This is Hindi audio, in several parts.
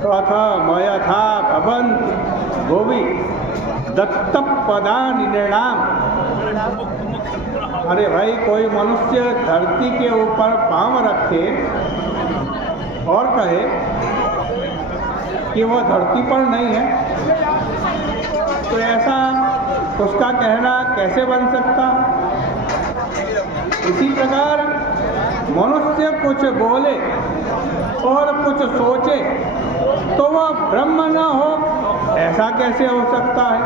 कथमयथा भवन्ति भुवि दत्तपदानि नृणाम्। अरे भाई, कोई मनुष्य धरती के ऊपर पांव रखे और कहे कि वह धरती पर नहीं है, तो ऐसा उसका कहना कैसे बन सकता? इसी प्रकार मनुष्य कुछ बोले और कुछ सोचे तो वह ब्रह्म न हो, ऐसा कैसे हो सकता है?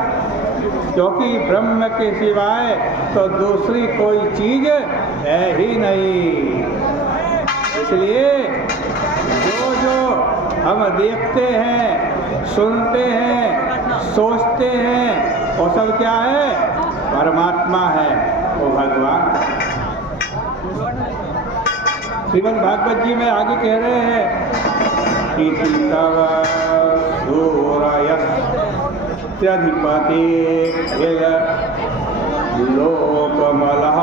क्योंकि ब्रह्म के सिवाय तो दूसरी कोई चीज है ही नहीं। इसलिए जो जो हम देखते हैं, सुनते हैं, सोचते हैं, वो सब क्या है? परमात्मा है, वो भगवान। श्रीमद् भागवत जी में आगे कह रहे हैं कि तव सूरयस्त्यधिपति खिल लोकमलः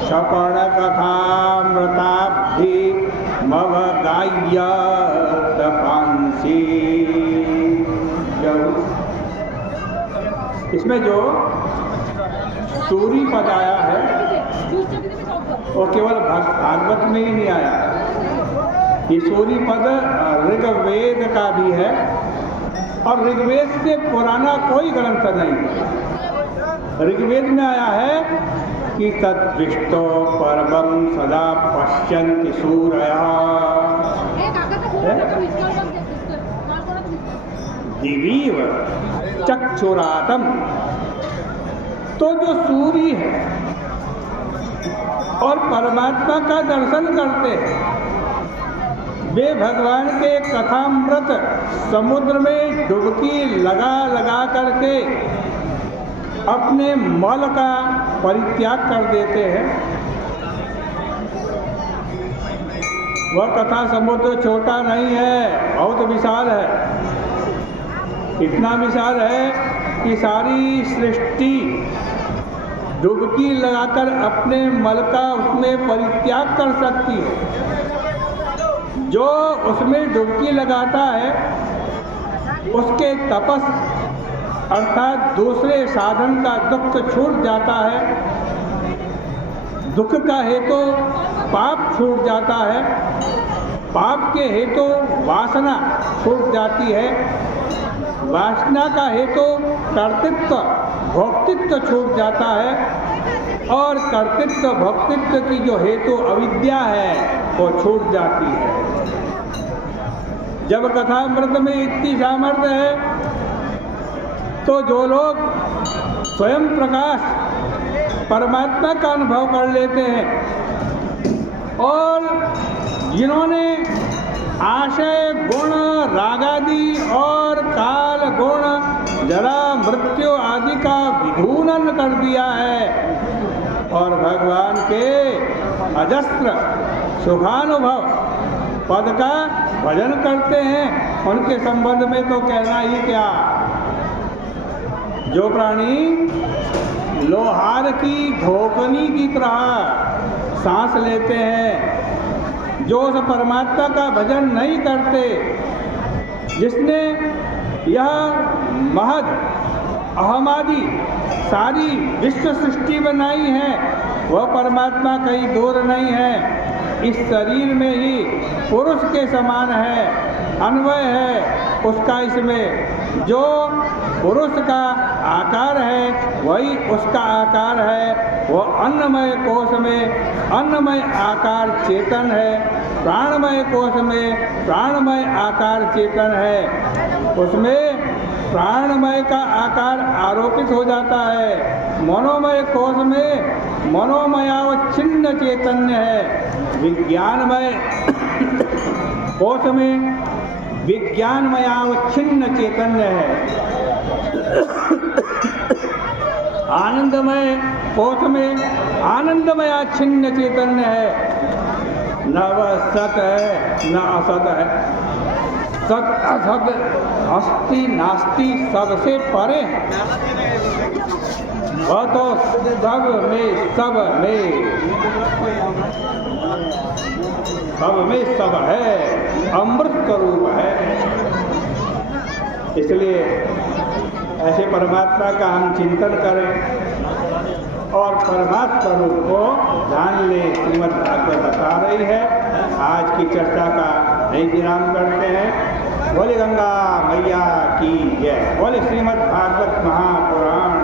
शपण कथामृताब्धि मवगाय्य तपांसी। इसमें जो सूरी पद आया है और केवल भागवत में ही नहीं आया, ये सूरी पद ऋग्वेद का भी है और ऋग्वेद से पुराना कोई ग्रंथ नहीं। ऋग्वेद में आया है कि तद्विष्टो परमं सदा पश्यन्ति सूरयः दिवीव चक्षुरातम। तो जो सूर्य है और परमात्मा का दर्शन करते हैं, वे भगवान के कथामृत समुद्र में डुबकी लगा लगा करके अपने मल का परित्याग कर देते हैं। वह कथा समुद्र छोटा नहीं है, बहुत विशाल है। इतना विशाल है कि सारी सृष्टि डुबकी लगाकर अपने मल का उसमें परित्याग कर सकती है। जो उसमें डुबकी लगाता है उसके तपस अर्थात दूसरे साधन का दुख छूट जाता है। दुख का हेतु पाप छूट जाता है, पाप के हेतु वासना छूट जाती है, वासना का हेतु कर्तृत्व भोक्तित्व छूट जाता है और कर्तृत्व भोक्तित्व की जो हेतु अविद्या है वो छूट जाती है। जब कथामृत में इतनी सामर्थ्य है तो जो लोग स्वयं प्रकाश परमात्मा का अनुभव कर लेते हैं और जिन्होंने आशय गुण रागादि और काल गुण जरा मृत्यु आदि का विधूनन कर दिया है और भगवान के अजस्त्र सुखानुभव पद का भजन करते हैं, उनके संबंध में तो कहना ही क्या। जो प्राणी लोहार की धोकनी की तरह सांस लेते हैं, जो उस परमात्मा का भजन नहीं करते, जिसने यह महद अहमादि सारी विश्व सृष्टि बनाई है, वह परमात्मा कहीं दूर नहीं है, इस शरीर में ही पुरुष के समान है, अन्वय है उसका। इसमें जो पुरुष का आकार है वही उसका आकार है। वह अन्नमय कोश में अन्नमय आकार चेतन है, प्राणमय कोश में प्राणमय आकार चेतन है। उसमें प्राणमय का आकार आरोपित हो जाता है। मनोमय कोश में मनोमयावच्छिन्न चैतन्य है। विज्ञानमय कोश में विज्ञानमयावच्छिन्न चैतन्य है। आनंदमय कोश में आनंदमयाच्छिन्न चैतन्य है। न वह सत है न असत है, सत असत अस्ति नास्ति सबसे परे है। वह तो सब में सब में सब है। अमृत स्वरूप है। इसलिए ऐसे परमात्मा का हम चिंतन करें और परमात्मा स्वरूप को जान ले। श्रीमद् भागवत बता रही है। आज की चर्चा का यही विराम करते हैं। बोले गंगा मैया की जय। बोले श्रीमद् भागवत महापुराण